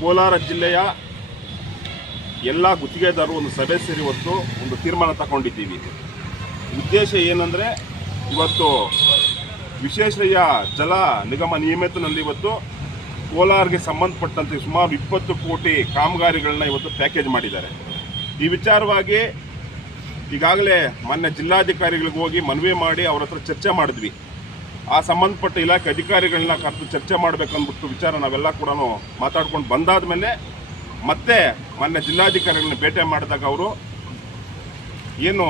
ಕೋಲಾರ ಜಿಲ್ಲೆಯ ಎಲ್ಲ ಗುತ್ತಿಗೆದಾರರು ಒಂದು ಸಭೆ ಸೇರಿ ಇವತ್ತು ಒಂದು ತೀರ್ಮಾನ ತಗೊಂಡಿದ್ದೀವಿ. ಉದ್ದೇಶ ಏನಂದರೆ ಇವತ್ತು ವಿಶೇಷಯ ಜಲ ನಿಗಮ ನಿಯಮಿತನಲ್ಲಿ ಇವತ್ತು ಕೋಲಾರಿಗೆ ಸಂಬಂಧಪಟ್ಟಂತೆ ಸುಮಾರು ಇಪ್ಪತ್ತು ಕೋಟಿ ಕಾಮಗಾರಿಗಳನ್ನ ಇವತ್ತು ಪ್ಯಾಕೇಜ್ ಮಾಡಿದ್ದಾರೆ. ಈ ವಿಚಾರವಾಗಿ ಈಗಾಗಲೇ ಮೊನ್ನೆ ಜಿಲ್ಲಾಧಿಕಾರಿಗಳಿಗೆ ಹೋಗಿ ಮನವಿ ಮಾಡಿ ಅವ್ರ ಹತ್ರ ಚರ್ಚೆ ಮಾಡಿದ್ವಿ. ಆ ಸಂಬಂಧಪಟ್ಟ ಇಲಾಖೆ ಅಧಿಕಾರಿಗಳನ್ನ ಕರೆದು ಚರ್ಚೆ ಮಾಡಬೇಕಂದ್ಬಿಟ್ಟು ವಿಚಾರ ನಾವೆಲ್ಲ ಕೂಡ ಮಾತಾಡ್ಕೊಂಡು ಬಂದಾದ ಮೇಲೆ ಮತ್ತೆ ಮೊನ್ನೆ ಜಿಲ್ಲಾಧಿಕಾರಿಗಳನ್ನ ಭೇಟಿ ಮಾಡಿದಾಗ ಅವರು ಏನು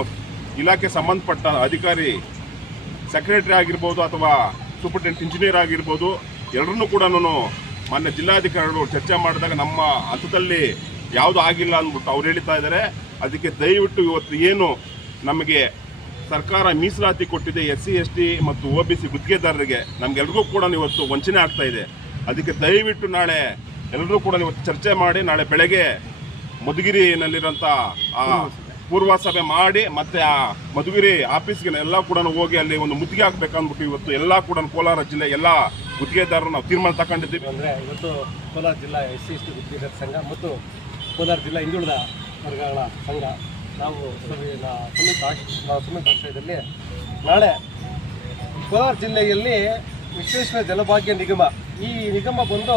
ಇಲಾಖೆ ಸಂಬಂಧಪಟ್ಟ ಅಧಿಕಾರಿ ಸೆಕ್ರೆಟರಿ ಆಗಿರ್ಬೋದು ಅಥವಾ ಸೂಪರಿಂಟೆಂಡೆಂಟ್ ಇಂಜಿನಿಯರ್ ಆಗಿರ್ಬೋದು ಎಲ್ಲರನ್ನೂ ಕೂಡ ಮೊನ್ನೆ ಜಿಲ್ಲಾಧಿಕಾರಿಗಳು ಚರ್ಚೆ ಮಾಡಿದಾಗ ನಮ್ಮ ಹಂತದಲ್ಲಿ ಯಾವುದು ಆಗಿಲ್ಲ ಅಂದ್ಬಿಟ್ಟು ಅವ್ರು ಹೇಳ್ತಾ ಇದ್ದಾರೆ. ಅದಕ್ಕೆ ದಯವಿಟ್ಟು ಇವತ್ತು ಏನು ನಮಗೆ ಸರ್ಕಾರ ಮೀಸಲಾತಿ ಕೊಟ್ಟಿದೆ ಎಸ್ ಸಿ ಎಸ್ ಟಿ ಮತ್ತು ಒ ಬಿ ಸಿ ಗುತ್ತಿಗೆದಾರರಿಗೆ. ನಮ್ಗೆಲ್ರಿಗೂ ಕೂಡ ಇವತ್ತು ವಂಚನೆ ಆಗ್ತಾ ಇದೆ. ಅದಕ್ಕೆ ದಯವಿಟ್ಟು ನಾಳೆ ಎಲ್ಲರೂ ಕೂಡ ಇವತ್ತು ಚರ್ಚೆ ಮಾಡಿ, ನಾಳೆ ಬೆಳಗ್ಗೆ ಮಧುಗಿರಿನಲ್ಲಿರೋಂಥ ಆ ಪೂರ್ವ ಸಭೆ ಮಾಡಿ, ಮತ್ತೆ ಆ ಮಧುಗಿರಿ ಆಫೀಸ್ಗೆ ಎಲ್ಲ ಕೂಡ ಹೋಗಿ ಅಲ್ಲಿ ಒಂದು ಮುತ್ತಿಗೆ ಹಾಕ್ಬೇಕಂದ್ಬಿಟ್ಟು ಇವತ್ತು ಎಲ್ಲ ಕೂಡ ಕೋಲಾರ ಜಿಲ್ಲೆ ಎಲ್ಲ ಗುತ್ತಿಗೆದಾರರು ನಾವು ತೀರ್ಮಾನ ತಗೊಂಡಿದ್ದೀವಿ. ಅಂದರೆ ಇವತ್ತು ಕೋಲಾರ ಜಿಲ್ಲಾ ಎಸ್ ಸಿ ಎಸ್ ಟಿ ಗುತ್ತಿಗೆದಾರ ಸಂಘ ಮತ್ತು ಕೋಲಾರ ಜಿಲ್ಲಾ ಹಿಂದುಳಿದ ವರ್ಗಗಳ ಸಂಘ ನಾವು ಆಶ್ರಯದಲ್ಲಿ ನಾಳೆ ಕೋಲಾರ ಜಿಲ್ಲೆಯಲ್ಲಿ ವಿಶ್ವೇಶ್ವರ ಜಲಭಾಗ್ಯ ನಿಗಮ. ಈ ನಿಗಮ ಬಂದು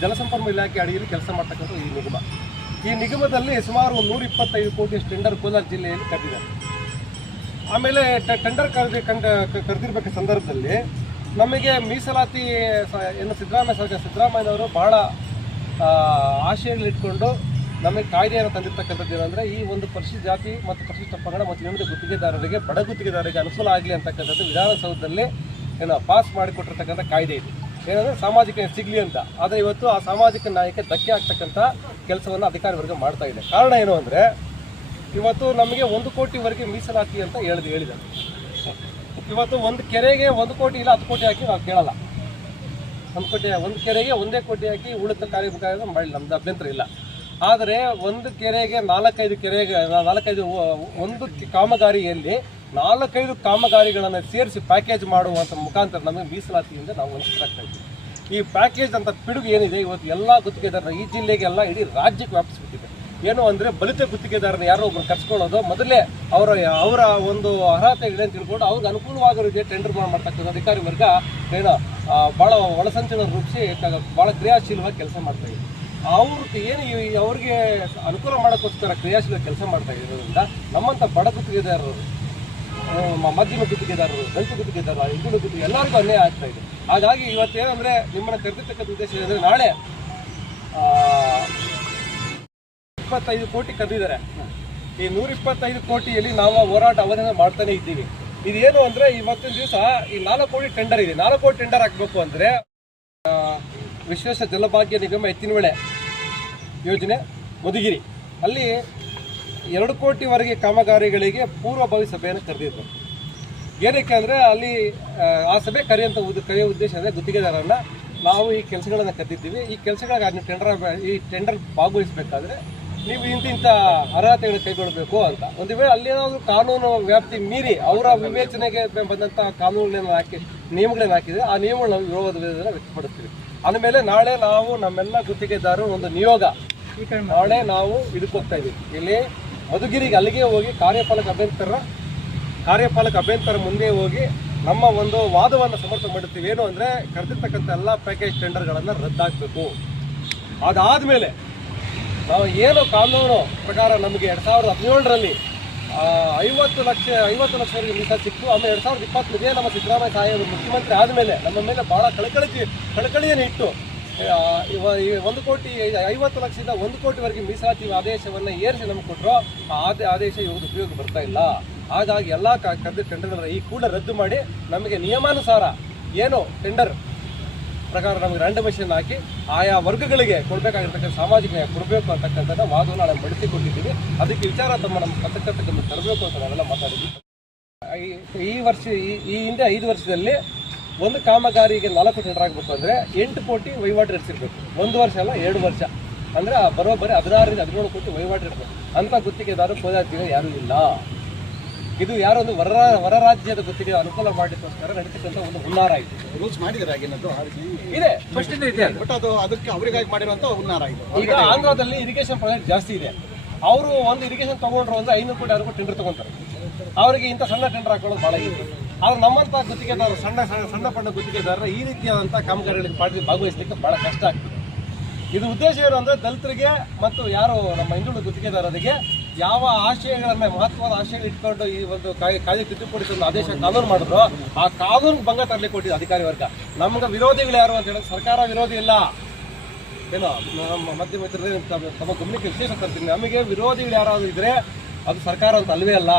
ಜಲಸಂಪನ್ಮೂಲ ಇಲಾಖೆ ಅಡಿಯಲ್ಲಿ ಕೆಲಸ ಮಾಡ್ತಕ್ಕಂಥ ಈ ನಿಗಮ. ಈ ನಿಗಮದಲ್ಲಿ ಸುಮಾರು ನೂರ ಇಪ್ಪತ್ತೈದು ಕೋಟಿ ಟೆಂಡರ್ ಕೋಲಾರ ಜಿಲ್ಲೆಯಲ್ಲಿ ಕರೆದಿದ್ದಾರೆ ಆಮೇಲೆ ಟೆಂಡರ್ ಕರೆದಿ ಕಂಡ ಕರೆದಿರ್ಬೇಕ ಸಂದರ್ಭದಲ್ಲಿ ನಮಗೆ ಮೀಸಲಾತಿ ಏನು ಸಿದ್ದರಾಮಯ್ಯ ಸರ್ಕಾರ ಸಿದ್ದರಾಮಯ್ಯನವರು ಆ, ಆಶಯಗಳಿಟ್ಕೊಂಡು ನಮಗೆ ಕಾಯ್ದೆಯನ್ನು ತಂದಿರ್ತಕ್ಕಂಥದ್ದು ಏನಂದರೆ ಈ ಒಂದು ಪರಿಶಿಷ್ಟ ಜಾತಿ ಮತ್ತು ಪರಿಶಿಷ್ಟ ಪಂಗಡ ಮತ್ತು ಇನ್ನೊಂದು ಗುತ್ತಿಗೆದಾರರಿಗೆ, ಬಡ ಗುತ್ತಿಗೆದಾರರಿಗೆ ಅನುಕೂಲ ಆಗಲಿ ಅಂತಕ್ಕಂಥದ್ದು ವಿಧಾನಸೌಧದಲ್ಲಿ ಏನು ಪಾಸ್ ಮಾಡಿಕೊಟ್ಟಿರ್ತಕ್ಕಂಥ ಕಾಯ್ದೆ ಇದೆ. ಏನಂದರೆ ಸಾಮಾಜಿಕ ಸಿಗಲಿ ಅಂತ. ಆದರೆ ಇವತ್ತು ಆ ಸಾಮಾಜಿಕ ನ್ಯಾಯಕ್ಕೆ ಧಕ್ಕೆ ಆಗ್ತಕ್ಕಂಥ ಕೆಲಸವನ್ನು ಅಧಿಕಾರಿ ವರ್ಗ ಮಾಡ್ತಾ ಇದೆ. ಕಾರಣ ಏನು ಅಂದರೆ, ಇವತ್ತು ನಮಗೆ ಒಂದು ಕೋಟಿವರೆಗೆ ಮೀಸಲಾತಿ ಅಂತ ಹೇಳಿದ ಹೇಳಿದ್ದಾರೆ. ಇವತ್ತು ಒಂದು ಕೆರೆಗೆ ಒಂದು ಕೋಟಿ ಇಲ್ಲ, ಹತ್ತು ಕೋಟಿ ಹಾಕಿ ನಾವು ಕೇಳಲ್ಲ. ಒಂದು ಕೋಟಿ, ಒಂದು ಕೆರೆಗೆ ಒಂದೇ ಕೋಟಿ ಹಾಕಿ ಉಳಿದ ಕಾರ್ಯಕ್ರಮ ಮಾಡಿ ನಮ್ದು ಅಭ್ಯಂತರ ಇಲ್ಲ. ಆದರೆ ಒಂದು ಕೆರೆಗೆ ನಾಲ್ಕೈದು ಕೆರೆಗೆ, ನಾಲ್ಕೈದು ಒಂದು ಕಾಮಗಾರಿಯಲ್ಲಿ ನಾಲ್ಕೈದು ಕಾಮಗಾರಿಗಳನ್ನು ಸೇರಿಸಿ ಪ್ಯಾಕೇಜ್ ಮಾಡುವಂಥ ಮುಖಾಂತರ ನಮಗೆ ಮೀಸಲಾತಿಯಿಂದ ನಾವು ವಂಚಿತರಾಗ್ತಾ ಇದ್ದೀವಿ. ಈ ಪ್ಯಾಕೇಜ್ ಅಂತ ಪಿಡುಗು ಏನಿದೆ, ಇವತ್ತು ಎಲ್ಲ ಗುತ್ತಿಗೆದಾರರ ಈ ಜಿಲ್ಲೆಗೆಲ್ಲ ಇಡೀ ರಾಜ್ಯಕ್ಕೆ ವ್ಯಾಪಿಸ್ಬಿಟ್ಟಿದೆ. ಏನು ಅಂದರೆ ಬಲಿತ ಗುತ್ತಿಗೆದಾರನ ಯಾರೋ ಒಬ್ಬರು ಕರ್ಸ್ಕೊಳ್ಳೋದು, ಮೊದಲೇ ಅವರ ಅವರ ಒಂದು ಅರ್ಹತೆ ಇದೆ ಅಂತ ತಿಳ್ಕೊಂಡು ಅವ್ರಿಗೆ ಅನುಕೂಲವಾಗೋ ರೀತಿಯ ಟೆಂಡರ್ ಮಾಡ್ತಕ್ಕಂಥ ಅಧಿಕಾರಿ ವರ್ಗ ಏನು ಭಾಳ ಒಳಸಂಚನ ರೂಪಿಸಿ ಭಾಳ ಕ್ರಿಯಾಶೀಲವಾಗಿ ಕೆಲಸ ಮಾಡ್ತಾ ಇದೆ ಅವ್ರಿಗೆ ಏನು ಅವ್ರಿಗೆ ಅನುಕೂಲ ಮಾಡೋಕ್ಕೋಸ್ಕರ ಕ್ರಿಯಾಶೀಲ ಕೆಲಸ ಮಾಡ್ತಾ ಇರೋದ್ರಿಂದ ನಮ್ಮಂಥ ಬಡ ಗುತ್ತಿಗೆದಾರರು ಮಧ್ಯಮ ಗುತ್ತಿಗೆದಾರರು, ದಲಿತ ಗುತ್ತಿಗೆದಾರರು, ಹಿಂದುಳಿದ ಗುತ್ತಿಗೆ ಎಲ್ಲರಿಗೂ ಅನ್ಯಾಯ ಆಗ್ತಾ ಇದೆ. ಹಾಗಾಗಿ ಇವತ್ತೇನಂದರೆ ನಿಮ್ಮನ್ನು ಕರೆದಿರ್ತಕ್ಕಂಥ ಉದ್ದೇಶ ಏನಂದ್ರೆ ನಾಳೆ ಇಪ್ಪತ್ತೈದು ಕೋಟಿ ಕರೆದಿದ್ದಾರೆ. ಈ ನೂರ ಇಪ್ಪತ್ತೈದು ಕೋಟಿಯಲ್ಲಿ ನಾವು ಹೋರಾಟ ಅವಧಿನ ಮಾಡ್ತಾನೆ ಇದ್ದೀವಿ. ಇದೇನು ಅಂದ್ರೆ ಇವತ್ತಿನ ದಿವಸ ಈ ನಾಲ್ಕು ಕೋಟಿ ಟೆಂಡರ್ ಇದೆ. ನಾಲ್ಕು ಕೋಟಿ ಟೆಂಡರ್ ಹಾಕಬೇಕು ಅಂದ್ರೆ ವಿಶ್ವೇಶ್ವರ ಜಲಭಾಗ್ಯ ನಿಗಮ ಎತ್ತಿನಬೇಳೆ ಯೋಜನೆ ಮಧುಗಿರಿ. ಅಲ್ಲಿ ಎರಡು ಕೋಟಿವರೆಗೆ ಕಾಮಗಾರಿಗಳಿಗೆ ಪೂರ್ವಭಾವಿ ಸಭೆಯನ್ನು ಕರೆದಿದ್ದರು ಏನಕ್ಕೆ ಅಂದರೆ ಅಲ್ಲಿ ಆ, ಸಭೆ ಕರೆಯುವಂಥ ಉದ್ ಕರೆಯೋ ಉದ್ದೇಶ ಅಂದರೆ ಗುತ್ತಿಗೆದಾರರನ್ನ ನಾವು ಈ ಕೆಲಸಗಳನ್ನು ಕರೆದಿದ್ದೀವಿ ಈ ಕೆಲಸಗಳಿಗೆ ಅದನ್ನು ಟೆಂಡರ್ ಈ ಟೆಂಡರ್ ಭಾಗವಹಿಸಬೇಕಾದ್ರೆ ನೀವು ಇಂತಿಂಥ ಅರ್ಹತೆಗಳನ್ನು ಕೈಗೊಳ್ಳಬೇಕು ಅಂತ. ಒಂದು ವೇಳೆ ಅಲ್ಲಿ ಅಲ್ಲೇನಾದರೂ ಕಾನೂನು ವ್ಯಾಪ್ತಿ ಮೀರಿ ಅವರ ವಿವೇಚನೆಗೆ ಬಂದಂಥ ಕಾನೂನುಗಳನ್ನು ಹಾಕಿ ನಿಯಮಗಳನ್ನು ಹಾಕಿದರೆ ಆ ನಿಯಮಗಳನ್ನು ನಾವು ವಿರೋಧ ವ್ಯಕ್ತಪಡಿಸ್ತೀವಿ. ಆದಮೇಲೆ ನಾಳೆ ನಾವು ನಮ್ಮೆಲ್ಲ ಗುತ್ತಿಗೆದಾರರು ಒಂದು ನಿಯೋಗ. ನಾಳೆ ನಾವು ಹೋಗ್ತಾ ಇದ್ದೀವಿ. ಇಲ್ಲಿ ಮಧುಗಿರಿಗೆ ಅಲ್ಲಿಗೆ ಹೋಗಿ ಕಾರ್ಯಪಾಲಕ ಅಭ್ಯಂತರ ಕಾರ್ಯಪಾಲಕ ಅಭ್ಯಂತರ ಮುಂದೆ ಹೋಗಿ ನಮ್ಮ ಒಂದು ವಾದವನ್ನು ಸಮರ್ಥನೆ ಮಾಡುತ್ತೀವಿ. ಏನು ಅಂದರೆ ಕರೆದಿರ್ತಕ್ಕಂಥ ಎಲ್ಲ ಪ್ಯಾಕೇಜ್ ಟೆಂಡರ್ಗಳನ್ನು ರದ್ದಾಗಬೇಕು ಅದಾದಮೇಲೆ ನಾವು ಏನು ಕಾನೂನು ಪ್ರಕಾರ ನಮಗೆ ಎರಡು ಸಾವಿರದ ಹದಿನೇಳರಲ್ಲಿ ಐವತ್ತು ಲಕ್ಷ, ಐವತ್ತು ಲಕ್ಷವರೆಗೆ ಮೀಸಲು ಸಿಕ್ತು ಆಮೇಲೆ ಎರಡು ಸಾವಿರದ ಇಪ್ಪತ್ತೊಂದಿಗೆ ನಮ್ಮ ಸಿದ್ದರಾಮಯ್ಯ ಸಾಹೇಬರು ಮುಖ್ಯಮಂತ್ರಿ ಆದಮೇಲೆ ನಮ್ಮ ಮೇಲೆ ಭಾಳ ಕಳಕಳಿ ಕಳಕಳಿಯನ್ನು ಇಟ್ಟು ಒಂದು ಕೋಟಿ, ಐವತ್ತು ಲಕ್ಷದಿಂದ ಒಂದು ಕೋಟಿವರೆಗೆ ಮೀಸಲಾತಿ ಆದೇಶವನ್ನು ಏರಿಸಿ ನಮಗೆ ಕೊಟ್ಟರು ಆ ಆದ, ಆದೇಶ ಇವಾಗ ಉಪಯೋಗ ಬರ್ತಾ ಇಲ್ಲ. ಹಾಗಾಗಿ ಎಲ್ಲ ಕರೆದ ಟೆಂಡರ್ ಈ ಕೂಡ ರದ್ದು ಮಾಡಿ ನಮಗೆ ನಿಯಮಾನುಸಾರ ಏನು ಟೆಂಡರ್ ಪ್ರಕಾರ ನಮಗೆ ರ್ಯಾಂಡಮೈಸೇಷನ್ ಹಾಕಿ ಆಯಾ ವರ್ಗಗಳಿಗೆ ಕೊಡಬೇಕಾಗಿರ್ತಕ್ಕಂಥ ಸಾಮಾಜಿಕ ಕೊಡಬೇಕು ಅಂತಕ್ಕಂಥದ್ದು ವಾದವನ್ನು ನಾವು ಬಳಸಿಕೊಂಡಿದ್ದೀವಿ ಅದಕ್ಕೆ ವಿಚಾರ ತಮ್ಮ ನಮ್ಮ ಪತ್ರಕರ್ತ ತರಬೇಕು ಅಂತ ನಾವೆಲ್ಲ ಮಾತಾಡಿದ್ವಿ ಈ- ವರ್ಷ, ಈ- ಹಿಂದೆ ಐದು ವರ್ಷದಲ್ಲಿ ಒಂದು ಕಾಮಗಾರಿಗೆ ನಾಲ್ಕು ಟೆಂಡರ್ ಆಗಬೇಕು ಅಂದರೆ ಎಂಟು ಕೋಟಿ ವಹಿವಾಟು ನಡೆಸಿರ್ಬೇಕು ಒಂದು ವರ್ಷ ಅಲ್ಲ, ಎರಡು ವರ್ಷ. ಅಂದರೆ ಬರೋಬ್ಬರಿ ಹದಿನಾರರಿಂದ ಹದಿನೇಳು ಕೋಟಿ ವಹಿವಾಟು ಇರಬೇಕು. ಅಂಥ ಗುತ್ತಿಗೆದಾರರು ಜಿಲ್ಲೆ ಯಾರೂ ಇಲ್ಲ. ಇದು ಯಾರೋ ಒಂದು ಹೊರ ಹೊರ ರಾಜ್ಯದ ಗೊತ್ತಿಗೆ ಅನುಕೂಲ ಮಾಡಲಿಕ್ಕೋಸ್ಕರ ನಡೀತಕ್ಕಂಥ ಒಂದು ಹುನ್ನಾರ ಇದು. ರೂಲ್ಸ್ ಮಾಡಿದ್ದಾರೆ ಆಗಿನದ್ದು ಇದೆ ಫಸ್ಟ್ ಇದೆ ಬಟ್ ಅದು. ಅದಕ್ಕೆ ಅವರಿಗಾಗಿ ಮಾಡಿರುವಂತ ಹುನ್ನಾರ ಇದು. ಈಗ ಆಂಧ್ರದಲ್ಲಿ ಇರಿಗೇಷನ್ ಪ್ರಾಜೆಕ್ಟ್ ಜಾಸ್ತಿ ಇದೆ. ಅವರು ಒಂದು ಇರಿಗೇಷನ್ ತಗೊಂಡ್ರು ಅಂದ್ರೆ ಐನೂರು ಕೋಟಿ ಆರು ಟೆಂಡರ್ ತಗೊಂತಾರೆ. ಅವರಿಗೆ ಇಂಥ ಸಣ್ಣ ಟೆಂಡರ್ ಹಾಕೊಳ್ಳೋದು ಭಾಳ ಇದೆ ಆದ್ರೆ ನಮ್ಮಂತ ಗುತ್ತಿಗೆದಾರರು ಸಣ್ಣ ಸಣ್ಣ ಸಣ್ಣ ಪಣ್ಣ ಗುತ್ತಿಗೆದಾರರ ಈ ರೀತಿಯಾದಂಥ ಕಾಮಗಾರಿಗಳಿಗೆ ಪಾರ್ಟಿ ಭಾಗವಹಿಸಲಿಕ್ಕೆ ಭಾಳ ಕಷ್ಟ ಆಗ್ತದೆ. ಇದು ಉದ್ದೇಶ ಏನು ಅಂದ್ರೆ ದಲಿತರಿಗೆ ಮತ್ತು ಯಾರು ನಮ್ಮ ಹಿಂದುಳಿದ ಗುತ್ತಿಗೆದಾರರಿಗೆ ಯಾವ ಆಶಯಗಳನ್ನ ಮಹತ್ವದ ಆಶಯಗಳು ಇಟ್ಕೊಂಡು ಈ ಒಂದು ಕಾಯ್ದೆ ಕಾಯ್ದೆ ತಿದ್ದುಪಡಿ ತಂದು ಆದೇಶ ಕಾನೂನು ಮಾಡಿದ್ರು, ಆ ಕಾನೂನು ಭಂಗ ತರಲಿಕ್ಕೆ ಕೊಟ್ಟಿದ್ದು ಅಧಿಕಾರಿ ವರ್ಗ. ನಮ್ಗೆ ವಿರೋಧಿಗಳು ಯಾರು ಅಂತ ಹೇಳಿದ್ರೆ ಸರ್ಕಾರ ವಿರೋಧಿ ಇಲ್ಲ. ಏನೋ ಮಧ್ಯಮ ಮಿತ್ರರೇ ತಮ್ಮ ಗಮನಕ್ಕೆ ವಿಶೇಷ ತರ್ತೀನಿ. ನಮಗೆ ವಿರೋಧಿಗಳು ಯಾರಾದರೂ ಇದ್ರೆ ಅದು ಸರ್ಕಾರ ಅಂತ ಅಲ್ವೇ ಅಲ್ಲ.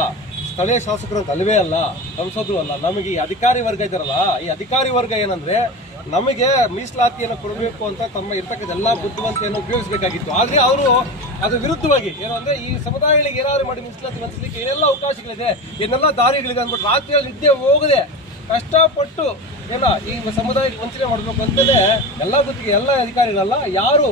ಸ್ಥಳೀಯ ಶಾಸಕರು ಅಂತ ಅಲ್ವೇ ಅಲ್ಲ. ಸಂಸದರು ಅಲ್ಲ. ನಮಗೆ ಈ ಅಧಿಕಾರಿ ವರ್ಗ ಇದ್ದಾರಲ್ಲ, ಈ ಅಧಿಕಾರಿ ವರ್ಗ ಏನಂದ್ರೆ ನಮಗೆ ಮೀಸಲಾತಿಯನ್ನು ಕೊಡಬೇಕು ಅಂತ ತಮ್ಮ ಇರ್ತಕ್ಕಂಥ ಎಲ್ಲ ಬುದ್ಧಿವಂತೆಯನ್ನು ಉಪಯೋಗಿಸಬೇಕಾಗಿತ್ತು. ಆದರೆ ಅವರು ಅದರ ವಿರುದ್ಧವಾಗಿ, ಏನು ಅಂದರೆ ಈ ಸಮುದಾಯಗಳಿಗೆ ಏನಾದರೂ ಮಾಡಿ ಮೀಸಲಾತಿ ವಂಚಿಸಲಿಕ್ಕೆ ಏನೆಲ್ಲ ಅವಕಾಶಗಳಿದೆ, ಏನೆಲ್ಲ ದಾರಿಗಳಿದೆ ಅಂದ್ಬಿಟ್ಟು ರಾತ್ರಿಯಲ್ಲಿ ನಿದ್ದೆ ಹೋಗದೆ ಕಷ್ಟಪಟ್ಟು, ಏನ ಈ ಸಮುದಾಯಕ್ಕೆ ವಂಚನೆ ಮಾಡಬೇಕು ಅಂತಲೇ ಎಲ್ಲ ಗುತ್ತಿಗೆ ಎಲ್ಲ ಅಧಿಕಾರಿಗಳಲ್ಲ, ಯಾರು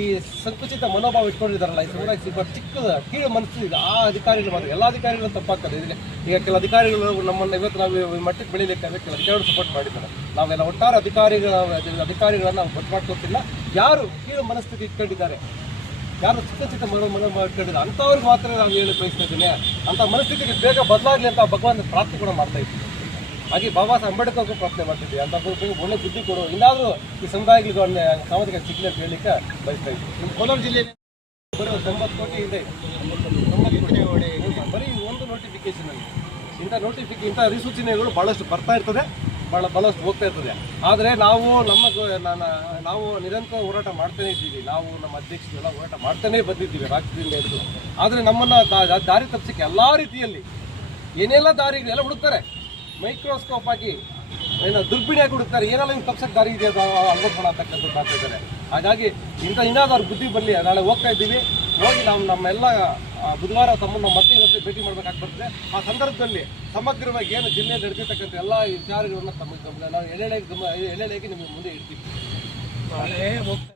ಈ ಸಂಕುಚಿತ ಮನೋಭಾವ ಇಟ್ಕೊಂಡಿದ್ದಾರಲ್ಲ, ಈ ಸಮುದಾಯ ಸ್ವಲ್ಪ ಚಿಕ್ಕದ, ಕೀಳು ಮನಸ್ಸು ಇದೆ ಆ ಅಧಿಕಾರಿಗಳು ಮಾತ್ರ, ಎಲ್ಲ ಅಧಿಕಾರಿಗಳು ತಪ್ಪಾಗ್ತದೆ. ಇದೆ ಈಗ ಕೆಲ ಅಧಿಕಾರಿಗಳು ನಮ್ಮನ್ನು ಇವತ್ತು ನಾವು ಈ ಮಟ್ಟಕ್ಕೆ ಬೆಳಿಲಿಕ್ಕೆ ಕೆಲ ಅಧಿಕಾರಿಗಳು ಸಪೋರ್ಟ್ ಮಾಡಿದ್ದಾರೆ. ನಾವೆಲ್ಲ ಒಟ್ಟಾರೆ ಅಧಿಕಾರಿಗಳ, ಅಧಿಕಾರಿಗಳನ್ನ ನಾವು ಬಟ್ ಮಾಡ್ಕೊತಿಲ್ಲ ಯಾರು ಕೀಳು ಮನಸ್ಥಿತಿ ಇಟ್ಕೊಂಡಿದ್ದಾರೆ? ಯಾರು ಚಿಕ್ಕ ಚಿಕ್ಕ ಮನೋ, ಮನೋಭಾವ ಮಾಡ್ಕೊಂಡಿದ್ದಾರೆ ಅಂಥವ್ರಿಗೆ ಮಾತ್ರ ನಾವು ಹೇಳಿ ಬಯಸ್ತಾ ಇದ್ದೀನಿ. ಅಂಥ ಮನಸ್ಥಿತಿಗೆ ಬೇಗ ಬದಲಾಗಲಿ ಅಂತ ಭಗವಂತ ಪ್ರಾರ್ಥನೆ ಕೂಡ ಮಾಡ್ತಾ ಇದ್ದೀವಿ ಹಾಗೆ ಬಾಬಾ ಸಾಹೇಬ್ ಅಂಬೇಡ್ಕರ್ಗೂ ಪ್ರಾರ್ಥನೆ ಮಾಡ್ತಿದ್ವಿ ಅಂತ ಒಳ್ಳೆ ಬುದ್ಧಿ ಕೊಡು. ಇನ್ನಾದರೂ ಈ ಸಮುದಾಯಗಳಿಗೆ ಒಂದು ಸಾಮಾಜಿಕ ಸಿಗ್ಲಿ ಅಂತ ಹೇಳಲಿಕ್ಕೆ ಬಯಸ್ತಾ ಇದ್ವಿ ನಮ್ಮ ಕೋಲಾರ ಜಿಲ್ಲೆಯಲ್ಲಿ ಬರೋ ತೊಂಬತ್ತು ಕೋಟಿ ಇದೆ. ಬರೀ ಒಂದು ನೋಟಿಫಿಕೇಶನ್ ಅಲ್ಲಿ. ಇಂಥ ನೋಟಿಫಿಕ ಇಂಥ ಅಧಿಸೂಚನೆಗಳು ಭಾಳಷ್ಟು ಬರ್ತಾ ಇರ್ತದೆ. ಭಾಳ ಬಹಳಷ್ಟು ಹೋಗ್ತಾ ಇರ್ತದೆ. ಆದರೆ ನಾವು ನಮ್ಮ ನಾವು ನಿರಂತರ ಹೋರಾಟ ಮಾಡ್ತಾನೆ ಇದ್ದೀವಿ. ನಾವು ನಮ್ಮ ಅಧ್ಯಕ್ಷರೆಲ್ಲ ಹೋರಾಟ ಮಾಡ್ತಾನೇ ಬಂದಿದ್ದೀವಿ ರಾಜ್ಯದಿಂದ ಹಿಡಿದು. ಆದರೆ ನಮ್ಮನ್ನು ದಾರಿ ತಪ್ಪಿಸಕ್ಕೆ ಎಲ್ಲ ರೀತಿಯಲ್ಲಿ ಏನೆಲ್ಲ ದಾರಿಗಳು ಎಲ್ಲ ಹುಡುಕ್ತಾರೆ. ಮೈಕ್ರೋಸ್ಕೋಪ್ ಆಗಿ ಏನೋ ದುರ್ಬಿಣಿಯಾಗಿ ಹುಡುಕ್ತಾರೆ. ಏನೆಲ್ಲ ಹಿಂಗೆ ತಪ್ಸಕ್ಕೆ ದಾರಿ ಇದೆ ಅದು ಅಂತಕ್ಕಂಥದ್ದು ಮಾಡ್ತಾ ಇದ್ದಾರೆ ಹಾಗಾಗಿ ಇಂಥ ಇನ್ನಾದ್ರು ಬುದ್ಧಿ ಬರಲಿ. ನಾಳೆ ಹೋಗ್ತಾ ಇದ್ದೀವಿ. ಹೋಗಿ ನಾವು ನಮ್ಮೆಲ್ಲ ಬುಧವಾರ ತಮ್ಮನ್ನು ಮತ್ತೆ ಇವತ್ತು ಭೇಟಿ ಮಾಡಬೇಕಾಗಿ ಬರ್ತದೆ ಆ ಸಂದರ್ಭದಲ್ಲಿ ಸಮಗ್ರವಾಗಿ ಏನು ಜಿಲ್ಲೆಯಲ್ಲಿ ನಡೆದಿರ್ತಕ್ಕಂಥ ಎಲ್ಲ ವಿಚಾರಗಳನ್ನು ತಮ್ಮ ಗಮನ ನಾವು ಎಳೆಳೆಗೆ ಗಮ ಎಳೆಳೆಗೆ ನಿಮಗೆ ಮುಂದೆ ಇಡ್ತೀವಿ.